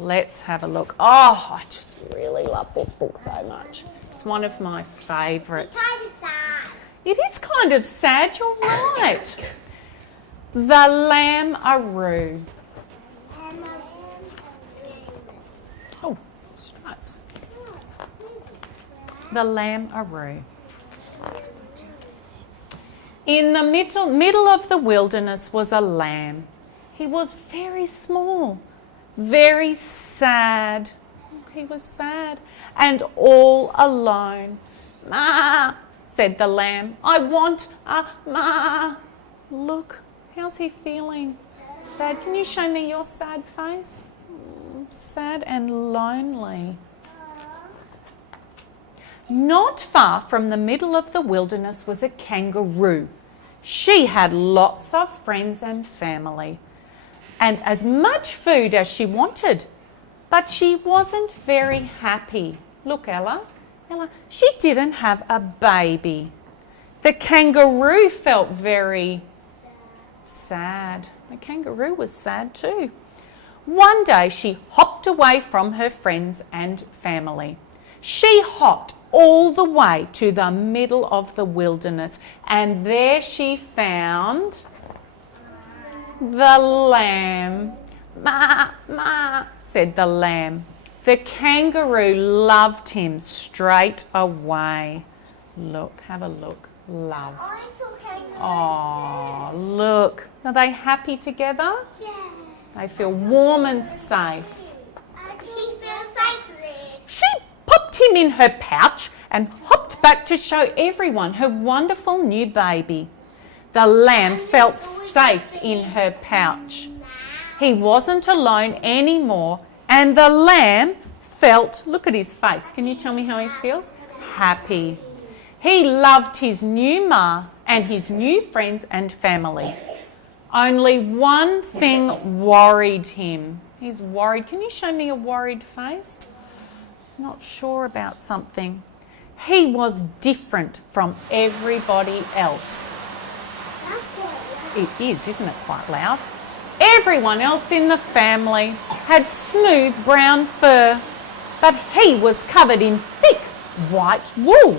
let's have a look. Oh, I just really love this book so much. It's one of my favourite. It is kind of sad, you're right. The Lamb-a-Roo. Oh, stripes. The Lamb-a-Roo. In the middle of the wilderness was a lamb. He was very small, very sad. He was sad and all alone. "Ma," said the lamb, "I want a ma." Look, how's he feeling? Sad. Can you show me your sad face? Sad and lonely. Not far from the middle of the wilderness was a kangaroo. She had lots of friends and family and as much food as she wanted, but she wasn't very happy. Look, Ella, she didn't have a baby. The kangaroo felt very sad. The kangaroo was sad too. One day she hopped away from her friends and family. She hopped all the way to the middle of the wilderness and there she found the lamb. "Ma, ma," said the lamb. The kangaroo loved him straight away. Look, have a look. Loved. Oh, look. Are they happy together? Yeah. They feel warm and safe. He feels safe. She popped him in her pouch and hopped back to show everyone her wonderful new baby. The lamb felt safe in her pouch. He wasn't alone anymore and the lamb felt, look at his face, can you tell me how he feels? Happy. He loved his new ma and his new friends and family. Only one thing worried him. He's worried. Can you show me a worried face? He's not sure about something. He was different from everybody else. It is, isn't it, quite loud? Everyone else in the family had smooth brown fur, but he was covered in thick white wool.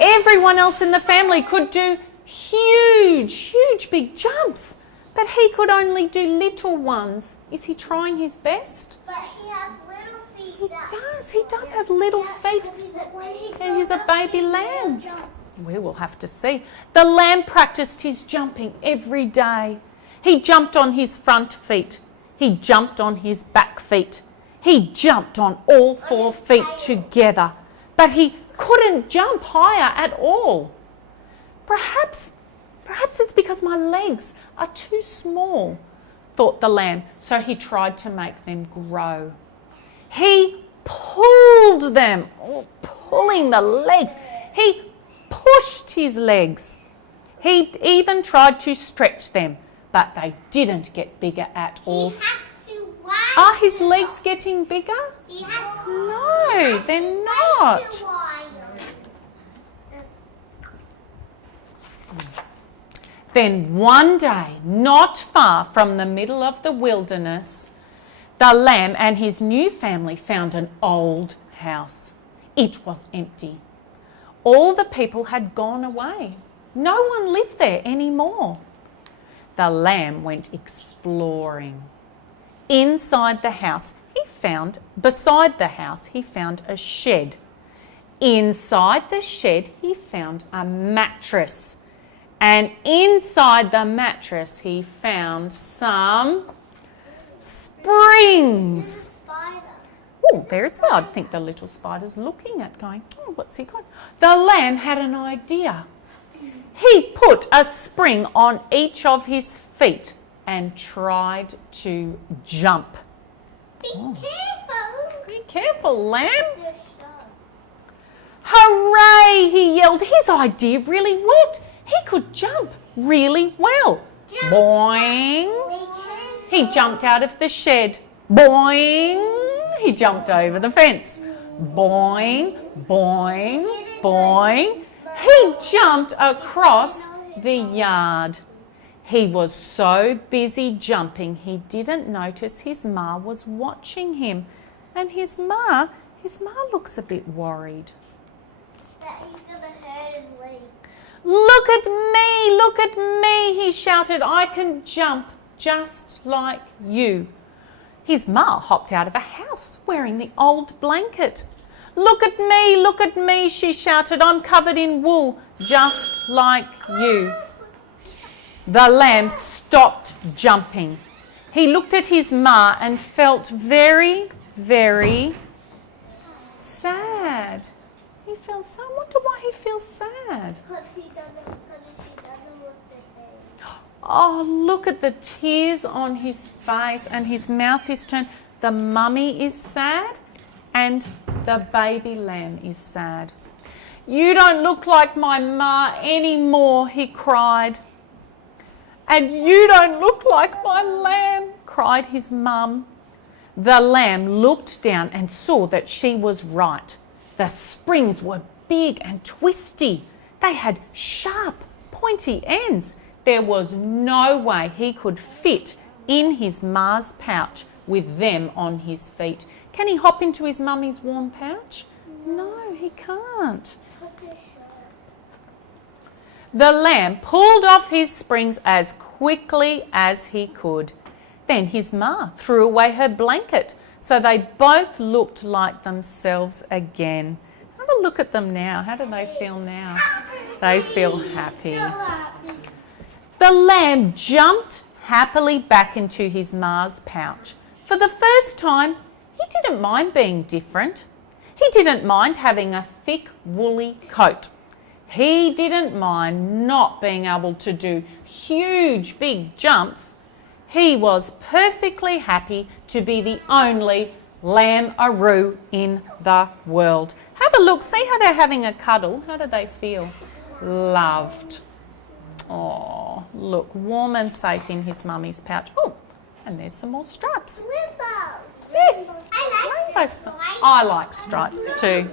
Everyone else in the family could do huge big jumps, but he could only do little ones. Is he trying his best? But he has little feet. He does have little feet. And he's a baby lamb. We will have to see. The lamb practiced his jumping every day. He jumped on his front feet. He jumped on his back feet. He jumped on all 4 feet together, but he couldn't jump higher at all. Perhaps it's because my legs are too small, thought the lamb, so he tried to make them grow. He pulled them, pulling the legs. He pushed his legs. He even tried to stretch them, but they didn't get bigger at all. He has to widen. Are his legs getting bigger? He has to, No, they're not. Then one day, not far from the middle of the wilderness, the lamb and his new family found an old house. It was empty. All the people had gone away. No one lived there anymore. The lamb went exploring. Inside the house, beside the house, he found a shed. Inside the shed, he found a mattress. And inside the mattress, he found some springs. Oh, there's I think the little spider's looking at going, oh, what's he got? The lamb had an idea. He put a spring on each of his feet and tried to jump. Be careful. Be careful, lamb. Hooray, he yelled. His idea really worked. He could jump really well. Jump. Boing. He jumped out of the shed. Boing. He jumped over the fence. Boing, boing, boing. He jumped across the yard. He was so busy jumping he didn't notice his ma was watching him. And his ma looks a bit worried. That he's gonna hurt and leave. Look at me, he shouted. I can jump just like you. His ma hopped out of a house wearing the old blanket. Look at me, she shouted. I'm covered in wool just like you. The lamb stopped jumping. He looked at his ma and felt very, very sad. He felt sad. I wonder why he feels sad. Because she doesn't look the same. Oh, look at the tears on his face and his mouth is turned. The mummy is sad and the baby lamb is sad. You don't look like my ma anymore, he cried. And you don't look like my lamb, cried his mum. The lamb looked down and saw that she was right. The springs were big and twisty. They had sharp, pointy ends. There was no way he could fit in his ma's pouch with them on his feet. Can he hop into his mummy's warm pouch? No, he can't. The lamb pulled off his springs as quickly as he could. Then his ma threw away her blanket, so they both looked like themselves again. Have a look at them now. How do they feel now? They feel happy. The lamb jumped happily back into his ma's pouch. For the first time, he didn't mind being different. He didn't mind having a thick, woolly coat. He didn't mind not being able to do huge, big jumps. He was perfectly happy to be the only lamb-aroo in the world. Have a look. See how they're having a cuddle. How do they feel? Loved. Oh, look, warm and safe in his mummy's pouch. Oh, and there's some more stripes. Rainbow. Yes. I like Rainbow stripes. I like stripes too.